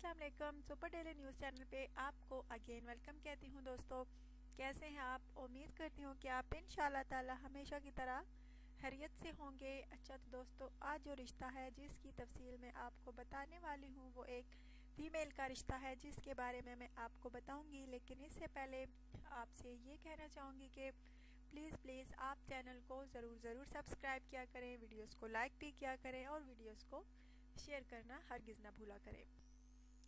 अस्सलाम वालेकुम। Super daily news channel पे आपको अगेन वेलकम कहती हूँ। दोस्तों, कैसे हैं आप? उम्मीद करती हूँ कि आप इंशाल्लाह ताला हमेशा की तरह खैरियत से होंगे। अच्छा, तो दोस्तों, आज जो रिश्ता है जिसकी तफसील मैं आपको बताने वाली हूँ वो एक फ़ीमेल का रिश्ता है जिसके बारे में मैं आपको बताऊँगी। लेकिन इससे पहले आपसे ये कहना चाहूँगी कि प्लीज़ आप चैनल को ज़रूर सब्सक्राइब किया करें, वीडियोस को लाइक भी किया करें और वीडियोस को शेयर करना हरगिज़ ना भूला करें।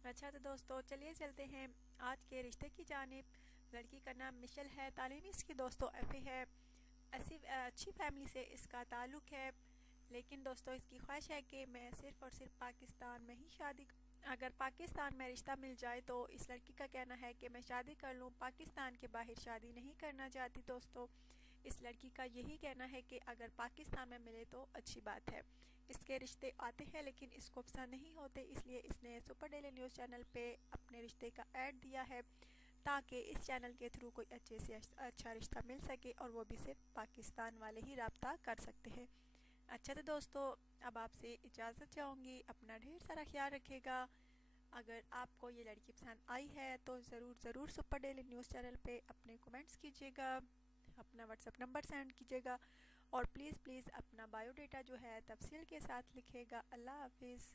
अच्छा, तो दोस्तों, चलिए चलते हैं आज के रिश्ते की जानिब। लड़की का नाम मिशेल है। तालीमी इसकी दोस्तों एफए है। ऐसी अच्छी फैमिली से इसका ताल्लुक है। लेकिन दोस्तों, इसकी ख्वाहिश है कि मैं सिर्फ़ और सिर्फ पाकिस्तान में ही शादी, अगर पाकिस्तान में रिश्ता मिल जाए तो इस लड़की का कहना है कि मैं शादी कर लूँ, पाकिस्तान के बाहर शादी नहीं करना चाहती। दोस्तों, इस लड़की का यही कहना है कि अगर पाकिस्तान में मिले तो अच्छी बात है। इसके रिश्ते आते हैं लेकिन इसको पसंद नहीं होते, इसलिए इसने सुपर डेली न्यूज़ चैनल पे अपने रिश्ते का ऐड दिया है ताकि इस चैनल के थ्रू कोई अच्छे से अच्छा रिश्ता मिल सके और वो भी सिर्फ पाकिस्तान वाले ही रब्ता कर सकते हैं। अच्छा, तो दोस्तों, अब आपसे इजाज़त चाहूँगी। अपना ढेर सारा ख्याल रखिएगा। अगर आपको ये लड़की पसंद आई है तो ज़रूर सुपर डेली न्यूज़ चैनल पे अपने कमेंट्स कीजिएगा, अपना व्हाट्सएप नंबर सेंड कीजिएगा और प्लीज़ अपना बायोडाटा जो है तफसील के साथ लिखिएगा। अल्लाह हाफिज़।